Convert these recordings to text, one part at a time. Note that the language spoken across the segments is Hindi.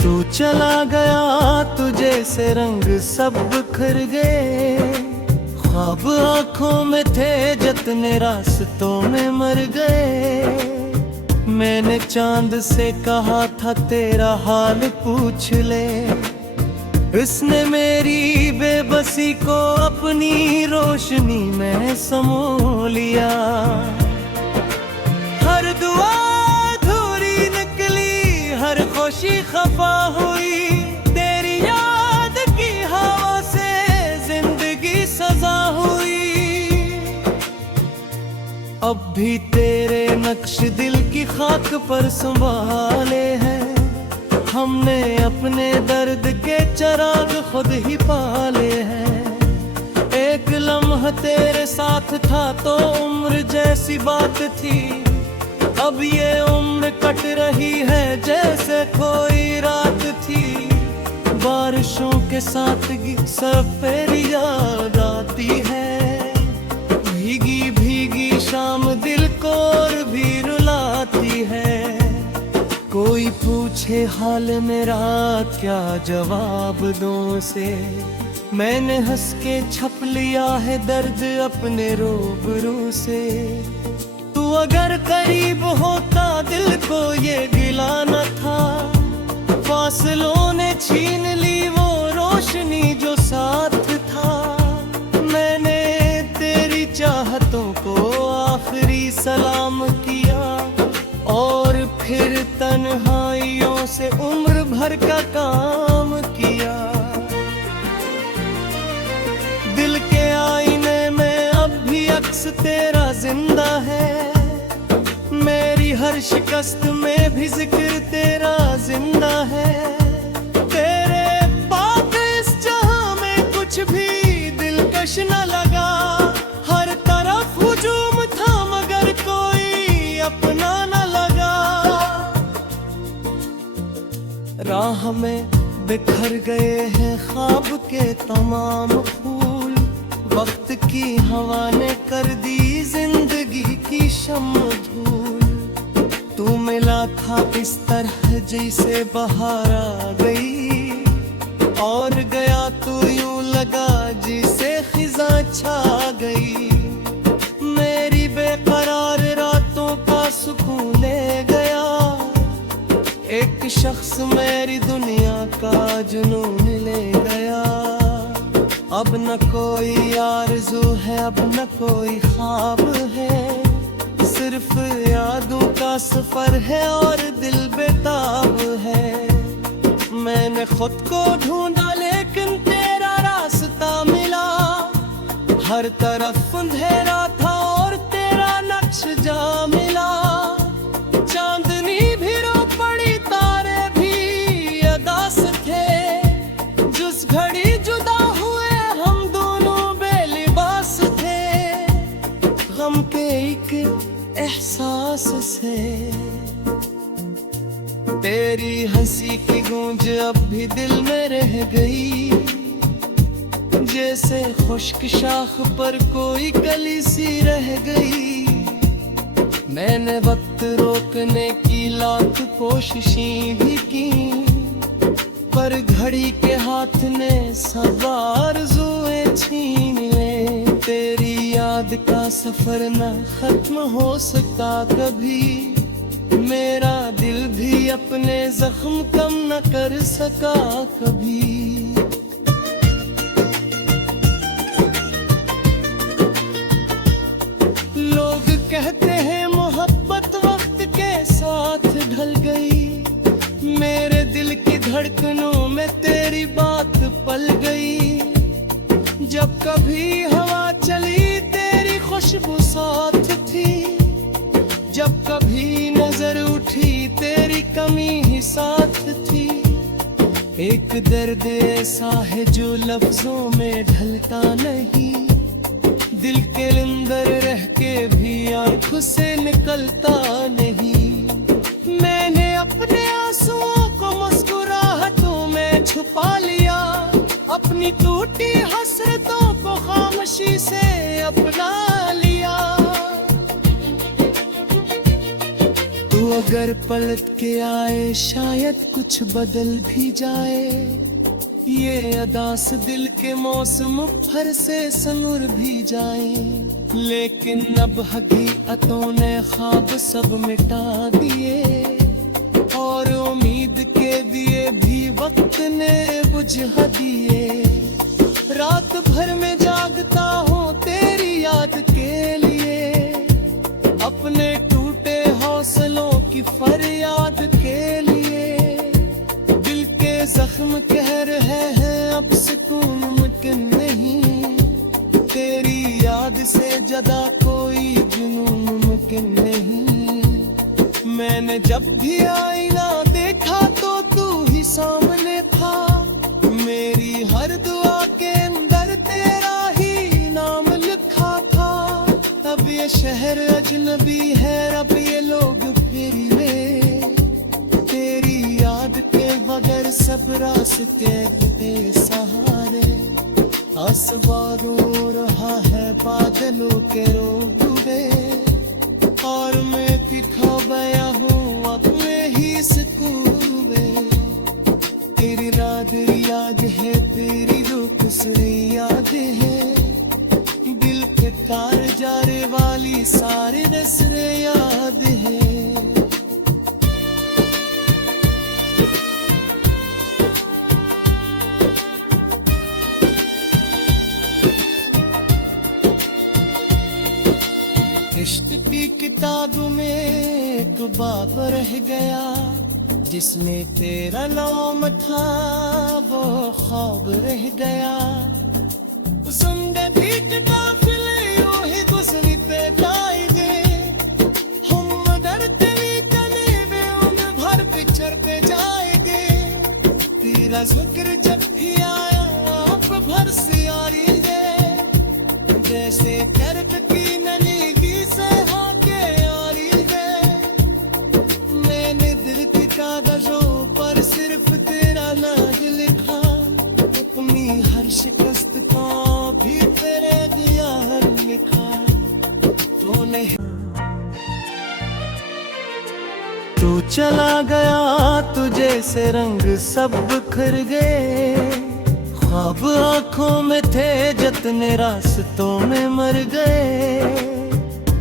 तू चला गया तुझे से रंग सब बिखर गए, ख्वाब आंखों में थे जितने रास्तों में मर गए। मैंने चांद से कहा था तेरा हाल पूछ ले, इसने मेरी बेबसी को अपनी रोशनी में समो लिया। हर दुआ अधूरी निकली, हर खुशी खफा हुई, तेरी याद की हवा से जिंदगी सजा हुई। अब भी तेरे नक्श दिल की खाक पर संभाले हैं, हमने अपने दर्द के चिराग खुद ही पाले हैं। एक लम्हा तेरे साथ था तो उम्र जैसी बात थी, अब ये उम्र कट रही है जैसे कोई रात थी। बारिशों के सादगी सफेरी याद आती है, भीगी भीगी शाम दिल को और भी रुलाती है। कोई पूछे हाल मेरा क्या जवाब दूं से, मैंने हंस के छप लिया है दर्द अपने रूबरू से। तू अगर करीब होता दिल को ये गिला न था, फासलों ने छीन ली वो रोशनी जो साथ था। मैंने तेरी चाहतों को आखिरी सलाम किया और फिर तन्हाइयों से उम्र भर का काम किया। दिल के आईने में अब भी अक्स तेरा जिंदा है, मेरी हर शिकस्त में भी जिक्र तेरा जिंदा है। तेरे पास इस जहां में कुछ भी दिलकश न लगा, हर तरफ हुजूम था मगर कोई अपना न लगा। राह में बिखर गए हैं ख्वाब के तमाम फूल, वक्त की हवा ने कर दी जिंदगी की शम्म धूल। तू मिला था इस तरह जैसे बहार आ गई, और गया तू यूं लगा जिसे खिज़ा छा गई। मेरी बेकरार रातों का सुकून ले गया, एक शख्स मेरी दुनिया का जुनून ले गया। अब न कोई आरज़ू है, अब न कोई ख्वाब है, सिर्फ यादों का सफर है और दिल बेताब है। मैंने खुद को ढूंढा लेकिन तेरा रास्ता मिला, हर तरफ अंधेरा था और तेरा नक्श जा मिला। चांदनी भी रो पड़ी, तारे भी अदास थे, जिस घड़ी जुदा हुए हम दोनों बेलिबास थे। गम के एक एहसास से तेरी हंसी की गूंज अब भी दिल में रह गई, जैसे खुश्क शाख पर कोई कली सी रह गई। मैंने वक्त रोकने की लाख कोशिशें भी की, पर घड़ी के हाथ ने सब आरज़ुएं छीन ले। तेरी याद का सफर न खत्म हो सका कभी, मेरा दिल भी अपने जख्म कम न कर सका कभी। लोग कहते हैं मोहब्बत वक्त के साथ ढल गई, मेरे दिल की धड़कनों में तेरी बात पल गई। जब कभी हवा चली तेरी खुशबू साथ थी, जब कभी नजर उठी तेरी कमी ही साथ थी। एक दर्द ऐसा है जो लफ्जों में ढलता नहीं, दिल के अंदर रह के भी आंखों से निकलता नहीं। मैंने अपने आंसुओं को मुस्कुराहटों में छुपा लिया, अपनी टूटी हसरतों को खामोशी से अपना लिया। तू अगर पलट के आए शायद कुछ बदल भी जाए, ये अदास दिल के मौसम फिर से संवर भी जाए। लेकिन अब हकीकतों ने ख्वाब सब मिटा दिए, और उम्मीद के दिए भी वक्त ने बुझा दिए। रात भर में जागता हूँ तेरी याद के लिए, अपने टूटे हौसलों की फरियाद के लिए। दिल के जख्म कह रहे हैं अब सुकून मुमकिन नहीं, तेरी याद से ज्यादा कोई जुनून मुमकिन नहीं। मैंने जब भी आईना देखा तो तू ही सामने था, मेरी हर दुआ के अंदर तेरा ही नाम लिखा था। अब ये शहर अजनबी है, अब ये लोग फिर वे, तेरी याद के बगैर सब रास्ते बेसहारे। आसमान रो रहा है बादलों के रोड में, और मैं खो गया हूँ अपने ही सुकून में। तेरी रात याद है, तेरी रूप से याद है, दिल के तार जाने वाली सारी नसरें याद है। इश्क की किताब में एक बाब रह गया, जिसमें तेरा नाम था वो ख्वाब रह गया। जिंदगी के काफिले यूं ही गुजरते जाएंगे, हम डरते कने में उम्र भर बिछड़ते जाएंगे। तेरा जिक्र जब भी आया आप भर से आ रही है, जैसे कर्द की नली से होके आ रही है। मैंने दिल की कागजों पर सिर्फ तेरा नाम लिखा, अपनी हर शिकस्त को भी तेरे दिया हर लिखा। तूने तू चला गया, तुझे से रंग सब बिखर गए। ख्वाब आंखों में थे जितने रास्तों में मर गए।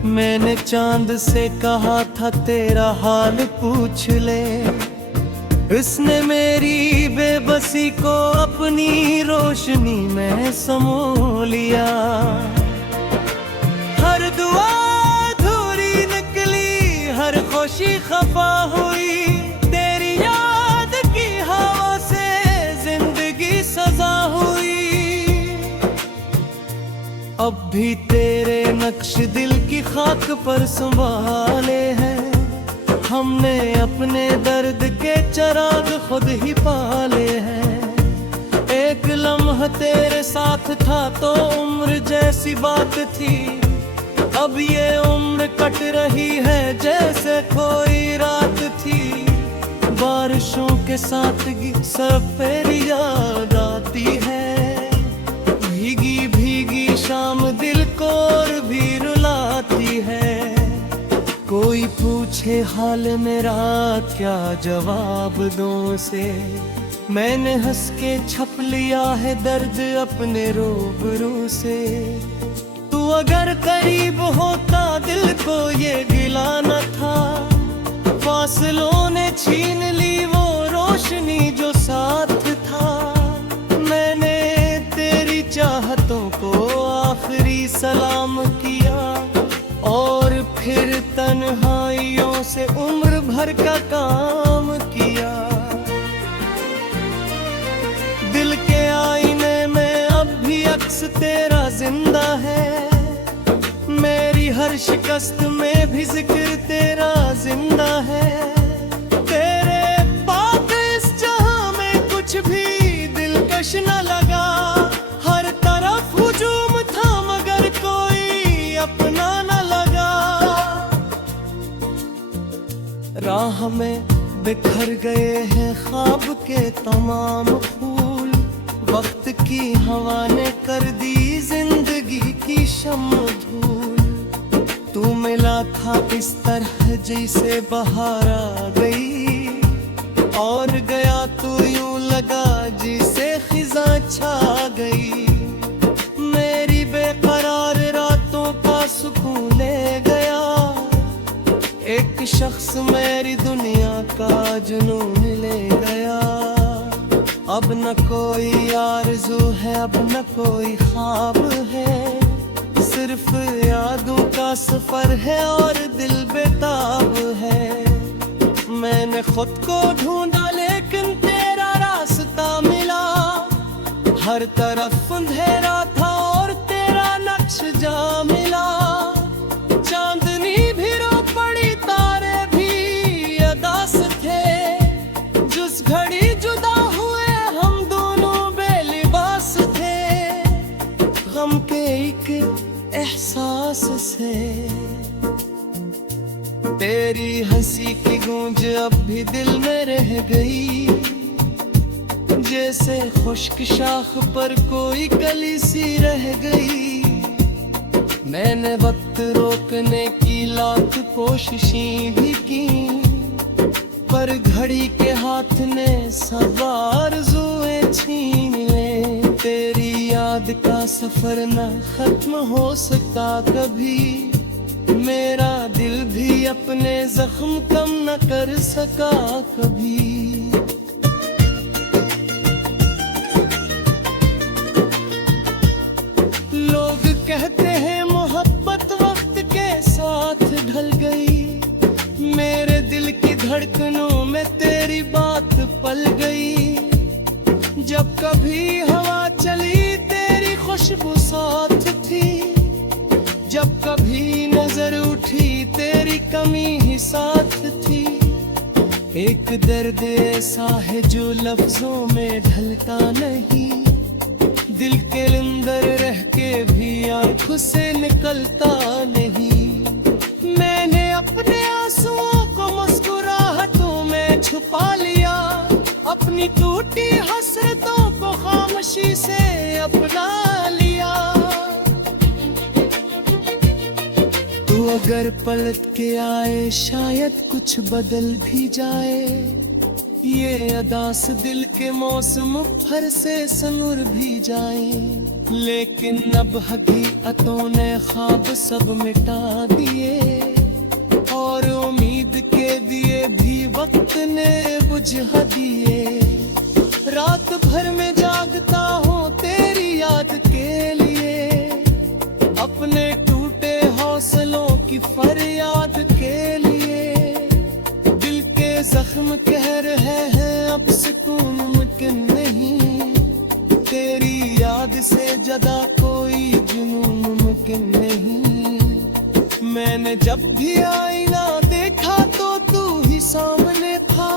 मैंने चांद से कहा था तेरा हाल पूछ ले, इसने मेरी बेबसी को अपनी रोशनी में समो लिया। हर दुआ अधूरी निकली, हर खुशी खफा हुई, तेरी याद की हवा से जिंदगी सजा हुई। अब भी तेरे नक्श दिल की खाक पर संभाले हैं, हमने अपने दर्द के चिराग खुद ही पाले हैं। एक लम्हा तेरे साथ था तो उम्र जैसी बात थी, अब ये उम्र कट रही है जैसे कोई रात थी। बारिशों के सादगी सब पर याद आती है, भीगी भीगी शाम दिल को और भी रुलाती है। कोई पूछे हाल मेरा क्या जवाब दूं से, मैंने हंस के छप लिया है दर्द अपने रूबरू से। तू अगर करीब होता दिल को ये गिला न था, फासलों ने छीन ली वो रोशनी जो साथ था। मैंने तेरी चाहतों को आखिरी सलाम किया, और फिर तन्हाइयों से उम्र भर का काम किया। दिल के आईने में अब भी अक्स तेरा जिंदा है, मेरी हर शिकस्त में भी जिक्र तेरा जिंदा है। तेरे बाद इस जहां में कुछ भी दिलकश न लगा, हर तरफ हुजूम था मगर कोई अपना न लगा। राह में बिखर गए हैं ख्वाब के तमाम फूल, वक्त की हवा ने कर दी जिंदगी की शम्म धूल। तू मिला था इस तरह जैसे बहार आ गई, और गया तू यूं लगा जिसे खिज़ा छा गई। मेरी बेकरार रातों का सुकून ले गया, एक शख्स मेरी दुनिया का जुनून ले गया। अब न कोई आरज़ू है, अब न कोई ख्वाब है, सिर्फ यादों का सफर है और दिल बेताब है। मैंने खुद को ढूंढा लेकिन तेरा रास्ता मिला, हर तरफ अंधेरा था और तेरा नक्श जा मिला। चांदनी भी रो पड़ी, तारे भी अदास थे, जिस घड़ी जुदा हुए हम दोनों बेलिबास थे। गम के एक एहसास से तेरी हंसी की गूंज अब भी दिल में रह गई, जैसे खुश्क शाख पर कोई कली सी रह गई। मैंने वक्त रोकने की लाख कोशिशें भी की, पर घड़ी के हाथ ने सब आरज़ुएं छीन ले। तेरी याद का सफर न खत्म हो सका कभी, मेरा दिल भी अपने जख्म कम न कर सका कभी। लोग कहते हैं मोहब्बत वक्त के साथ ढल गई, मेरे दिल की धड़कनों में तेरी बात पल गई। जब कभी हवा चली तेरी खुशबू साथ थी, जब कभी नजर उठी तेरी कमी ही साथ थी। एक दर्द ऐसा है जो लफ्जों में ढलता नहीं, दिल के अंदर रह के भी आंखों से निकलता नहीं। मैंने अपने आंसुओं को मुस्कुराहटों में छुपा लिया, अपनी टूटी हसरतों को खामोशी से अपना लिया। तू अगर पलट के आए शायद कुछ बदल भी जाए, ये अदास दिल के मौसम फर से संवर भी जाए। लेकिन अब हकीकतों ने ख्वाब सब मिटा दिए, और उम्मीद के दिए भी वक्त ने बुझा दिए। रात भर में जागता हूँ तेरी याद के लिए, अपने टूटे हौसलों की फरियाद के लिए। दिल के जख्म कह रहे हैं अब सुकून मुमकिन नहीं, तेरी याद से ज्यादा कोई जुनून मुमकिन नहीं। मैंने जब भी आईना देखा तो तू ही सामने था,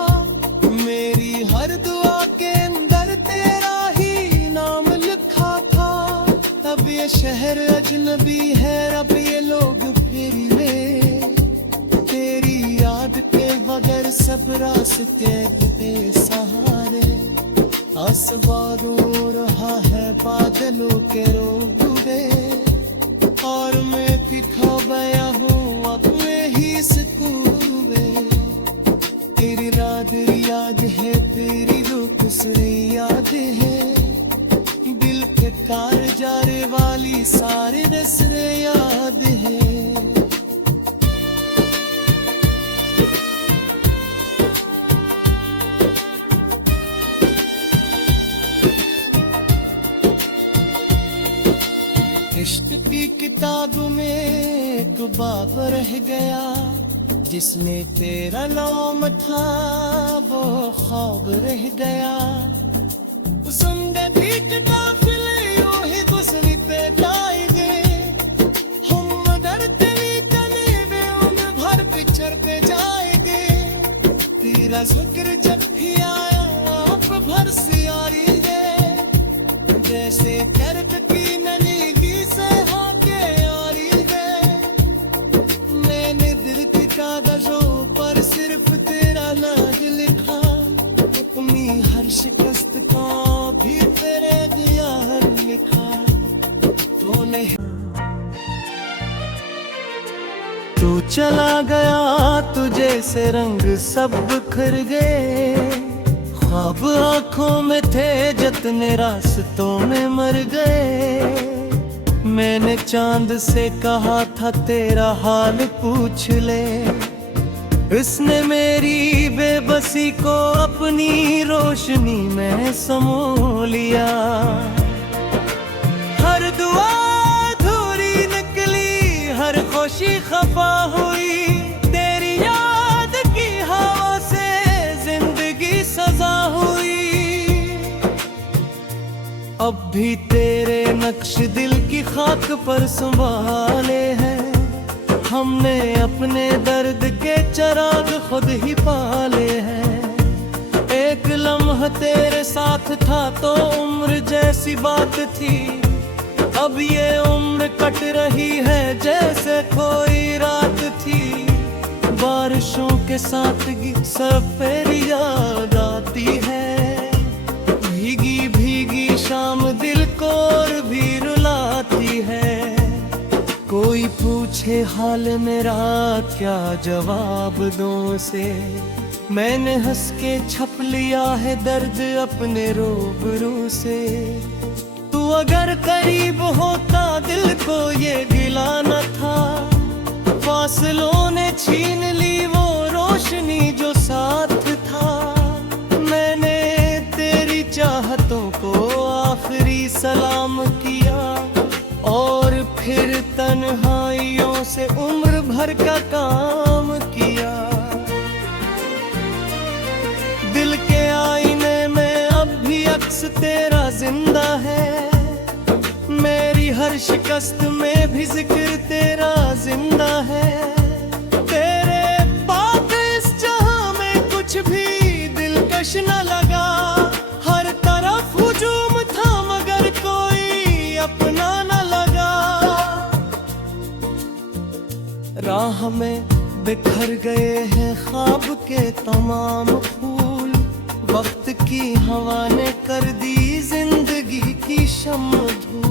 मेरी हर दुआ के अंदर तेरा ही नाम लिखा था। अब ये शहर अजनबी है, अब ये लोग फिर वे, तेरी याद के बगैर सब रास्ते बेसहारे। आसमान रो रहा है बादलों के रोबे, और मैं खो गया हूँ अपने ही सुकूबे। तेरी रात याद है, तेरी रूह से याद है, दिल के कार जाने वाली सारे रस्ते याद है। इश्क की किताब में एक बाब रह गया, जिसमें तेरा नाम था वो ख्वाब रह गया। जिंदगी के काफिले यूं ही गुजरते जाएंगे, हम डरते नहीं में उम्र भर बिछड़ते जाएंगे। तेरा जिक्र जब भी आया आप भर से आएंगे, जैसे कर्द की नली से होके आएंगे। मैंने दिल की कागजों पर सिर्फ तेरा नाम लिखा, अपनी हर शिकस्त का भी तेरे दिया लिखा। तो नहीं चला गया तुझे से रंग सब बिखर गए। ख्वाब आंखों में थे जितने रास्तों में मर गए। मैंने चांद से कहा था तेरा हाल पूछ ले, इसने मेरी बेबसी को अपनी रोशनी में समो लिया। हर दुआ अधूरी निकली, हर खुशी खफा हुई, तेरी याद की हवा से जिंदगी सजा हुई। अब भी तेरे नक्श दिल की खाक पर संभाले हैं, हमने अपने दर्द के चिराग खुद ही पाले हैं। एक लम्हा तेरे साथ था तो उम्र जैसी बात थी, अब ये उम्र कट रही है जैसे कोई रात थी। बारिशों के साथ सफेद याद आती है, भीगी भीगी शाम दिल को और भी रुलाती है। कोई पूछे हाल मेरा क्या जवाब दूं से, मैंने हंस के छप लिया है दर्द अपने रूबरू से। तू अगर करीब होता दिल को ये गिला न था, फासलों ने छीन ली वो रोशनी जो साथ था। मैंने तेरी चाहतों को आखिरी सलाम किया और फिर तन्हाइयों से उम्र भर का काम किया। दिल के आईने में अब भी अक्स तेरा जिंदा है, मेरी हर शिकस्त में भी जिक्र तेरा जिंदा है। तेरे बाद इस जहां में कुछ भी दिलकश न लगा, हर तरफ हुजूम था मगर कोई अपना न लगा। राह में बिखर गए हैं ख्वाब के तमाम फूल, वक्त की हवा ने कर दी जिंदगी की शम्म धूल।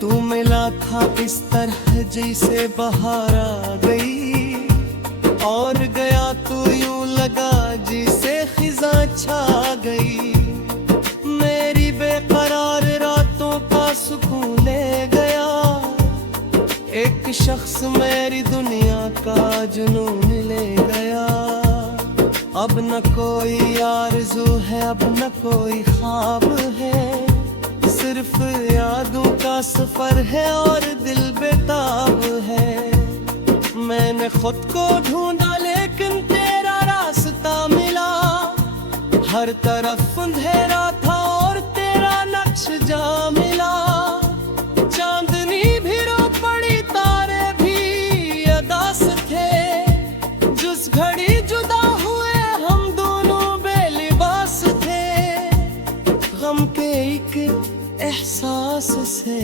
तू मिला था इस तरह जैसे बहार आ गई, और गया तू यूं लगा जिसे खिज़ा छा गई। मेरी बेकरार रातों का सुकून ले गया, एक शख्स मेरी दुनिया का जुनून ले गया। अब न कोई आरज़ू है, अब न कोई ख्वाब है, सिर्फ यादों का सफर है और दिल बेताब है। मैंने खुद को ढूंढा लेकिन तेरा रास्ता मिला, हर तरफ अंधेरा था और तेरा नक्श जा मिला। चांदनी भी रो पड़ी, तारे भी अदास थे, जिस घड़ी जुदा हुए हम दोनों बेलिबास थे। गम के एक एहसास से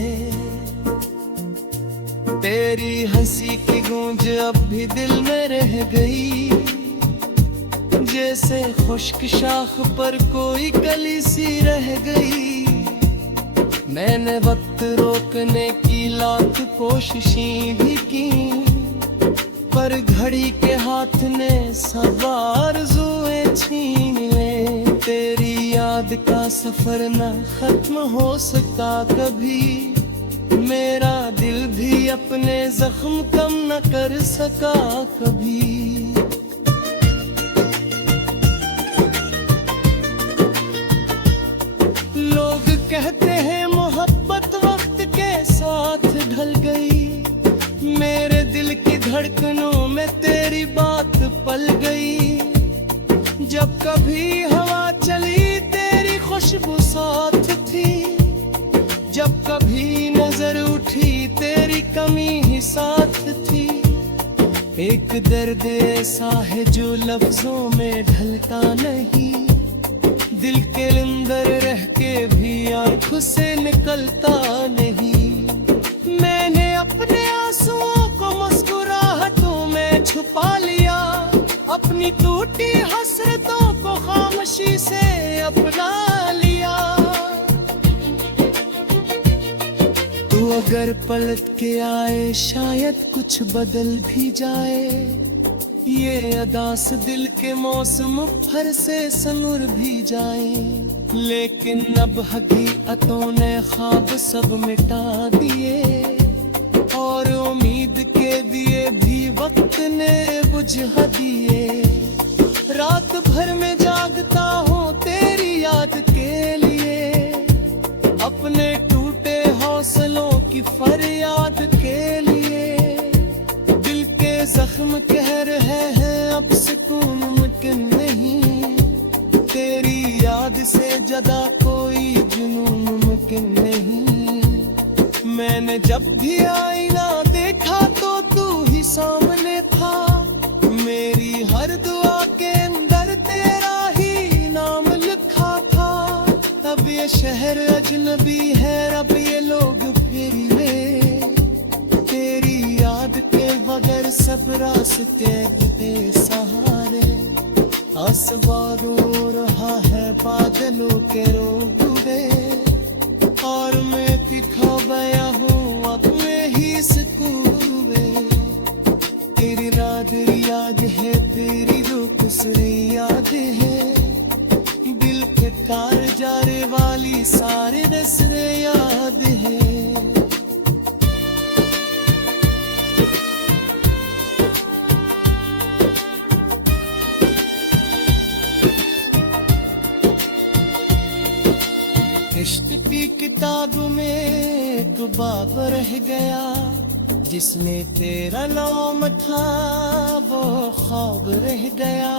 तेरी हंसी की गूंज अब भी दिल में रह गई, जैसे खुश्क शाख पर कोई कली सी रह गई। मैंने वक्त रोकने की लाख कोशिशें भी की, पर घड़ी के हाथ ने सब आरज़ुएं छीन ले। तेरी याद का सफर न खत्म हो सका कभी, मेरा दिल भी अपने जख्म कम न कर सका कभी। लोग कहते हैं मोहब्बत वक्त के साथ ढल गई, मेरे दिल की धड़कनों में तेरी बात पल गई। जब कभी हवा चली तेरी खुशबू साथ थी, जब कभी नजर उठी तेरी कमी ही साथ थी। एक दर्द ऐसा है जो लफ्जों में ढलता नहीं, दिल के अंदर रह के भी आंखों से निकलता नहीं। मैंने अपने आंसुओं को मुस्कुराहटों में छुपा लिया, अपनी टूटी हसरतों को खामोशी से अपना लिया। तू अगर पलट के आए शायद कुछ कुछ बदल भी जाए, ये अदास दिल के मौसम फर से संवर भी जाए, लेकिन अब हकीकतों ने ख्वाब सब मिटा दिए, और उम्मीद के दिए भी वक्त ने बुझा दिए। रात भर में जागता हूँ तेरी याद के लिए, अपने टूटे हौसलों की फरियाद के लिए। दिल के जख्म कह रहे हैं अब सुकून मुमकिन नहीं, तेरी याद से ज्यादा कोई जुनून मुमकिन नहीं। मैंने जब भी आईना देखा तो तू ही सामने था, मेरी हर दुआ के अंदर तेरा ही नाम लिखा था। अब ये शहर अजनबी है, अब ये लोग फिर वे, तेरी याद के बगैर सब रास्ते बेसहारे। आसमान रो रहा है बादलों के रोबे, और मैं खो गया हूँ अपने ही सुकून में। तेरी रात याद है, तेरी रूप से याद है, दिल के कार जाने वाली सारे नजरे याद है। इश्क की किताब में एक बाब रह गया, जिसमें तेरा नाम था वो ख्वाब रह गया।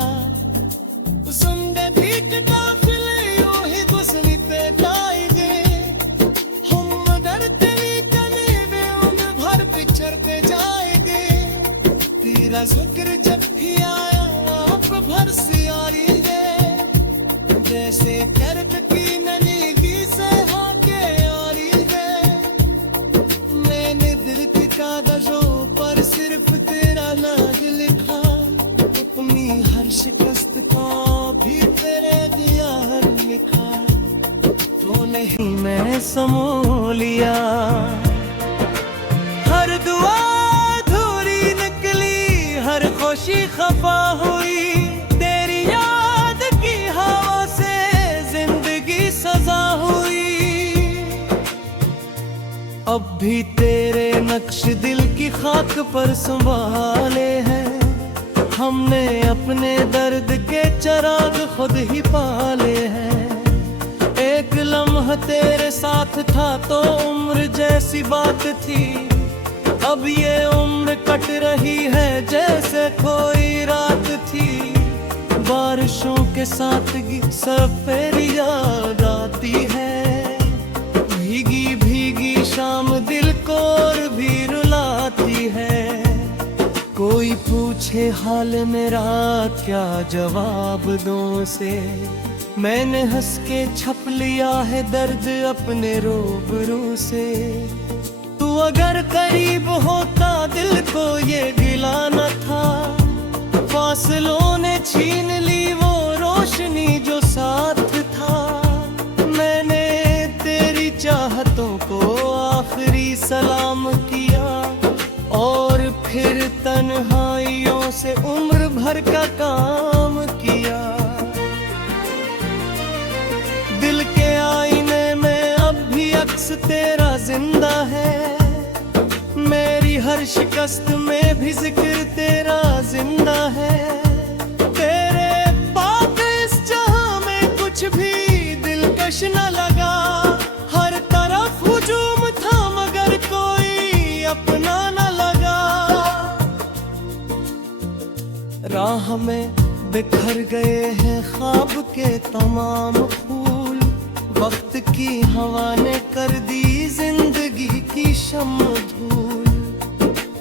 जिंदगी की काफिले यूं ही गुजरते जाएंगे, हम डरते कभी भी उम्र भर बिछड़ते जाएंगे। तेरा जिक्र जब भी आया आप भर से आ रही है, जैसे दर्द की कागजों पर सिर्फ तेरा नाम लिखा, अपनी हर शिकस्त का भी तेरे दिया हर लिखा। तो नहीं मैं समो लिया, हर दुआ अधूरी निकली, हर खुशी खफा हुई, तेरी याद की हवा से जिंदगी सजा हुई। अब भी तेरे नक्श दिल की खाक पर संभाले हैं, हमने अपने दर्द के चिराग खुद ही पाले हैं। एक लम्हा तेरे साथ था तो उम्र जैसी बात थी, अब ये उम्र कट रही है जैसे कोई रात थी। बारिशों के साथ सफेद याद आती है, भीगी भीगी शाम दिल को और भी रुलाती है। कोई पूछे हाल मेरा क्या जवाब दूं से, मैंने हंस के छप लिया है दर्द अपने रूबरू से। तू अगर करीब होता दिल को ये गिला न था, फासलों ने छीन ली वो रोशनी जो साथ था। मैंने तेरी चाहतों को आखिरी सलाम किया, और फिर तन्हाइयों से उम्र भर का काम किया। दिल के आईने में अब भी अक्स तेरा जिंदा है, मेरी हर शिकस्त में भी जिक्र तेरा जिंदा है। तेरे पास इस जहां में कुछ भी दिलकश न लगा, हर तरफ हुजूम था मगर कोई अपना न लगा। राह में बिखर गए हैं ख्वाब के तमाम फूल, वक्त की हवा ने कर दी जिंदगी की शम्म धूल।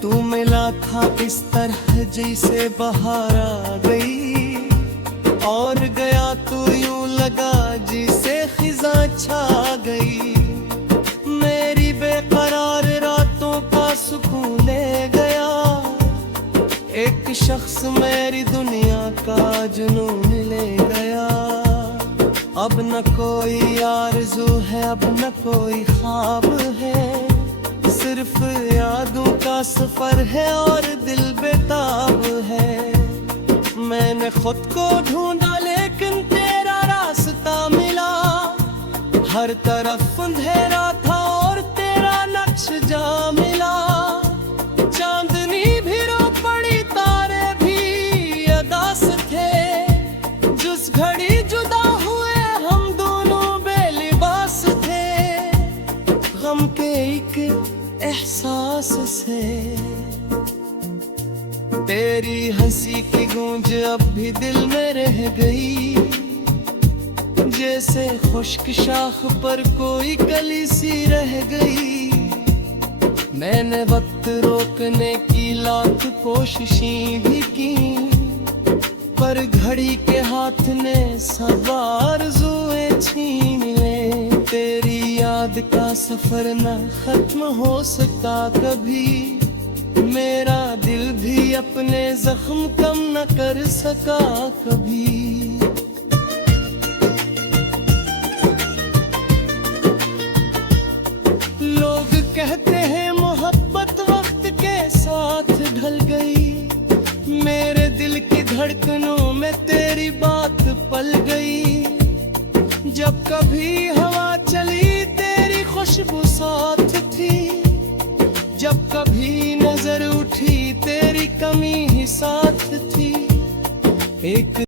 तू मिला था इस तरह जैसे बहार आ गई, और गया तू यूं लगा जिसे खिज़ां छा गई। मेरी बेकरार रातों का सुकून ले गया, एक शख्स मेरी दुनिया का जुनून ले गया। अब न कोई आरज़ू है, अब न कोई ख्वाब है, सिर्फ यादों का सफर है और दिल बेताब है। मैंने खुद को ढूंढा लेकिन तेरा रास्ता मिला, हर तरफ अंधेरा था और तेरा नक्श जा मिला। चांदनी भी रो पड़ी, तारे भी अदास थे, जिस घड़ी जुदा हुए हम दोनों बेलिबास थे, गम के एक एहसास से। तेरी हंसी की गूंज अब भी दिल में रह गई, जैसे खुश्क शाख पर कोई कली सी रह गई। मैंने वक्त रोकने की लाख कोशिशें भी की, पर घड़ी के हाथ ने सब आरज़ुएं छीन ले। तेरी याद का सफर न खत्म हो सका कभी, मेरा दिल भी अपने जख्म कम न कर सका कभी। लोग कहते हैं मोहब्बत वक्त के साथ ढल गई, मेरे दिल की धड़कनों में तेरी बात पल गई। जब कभी हवा चली तेरी खुशबू साथ थी, जब कभी नजर उठी तेरी कमी ही साथ थी। एक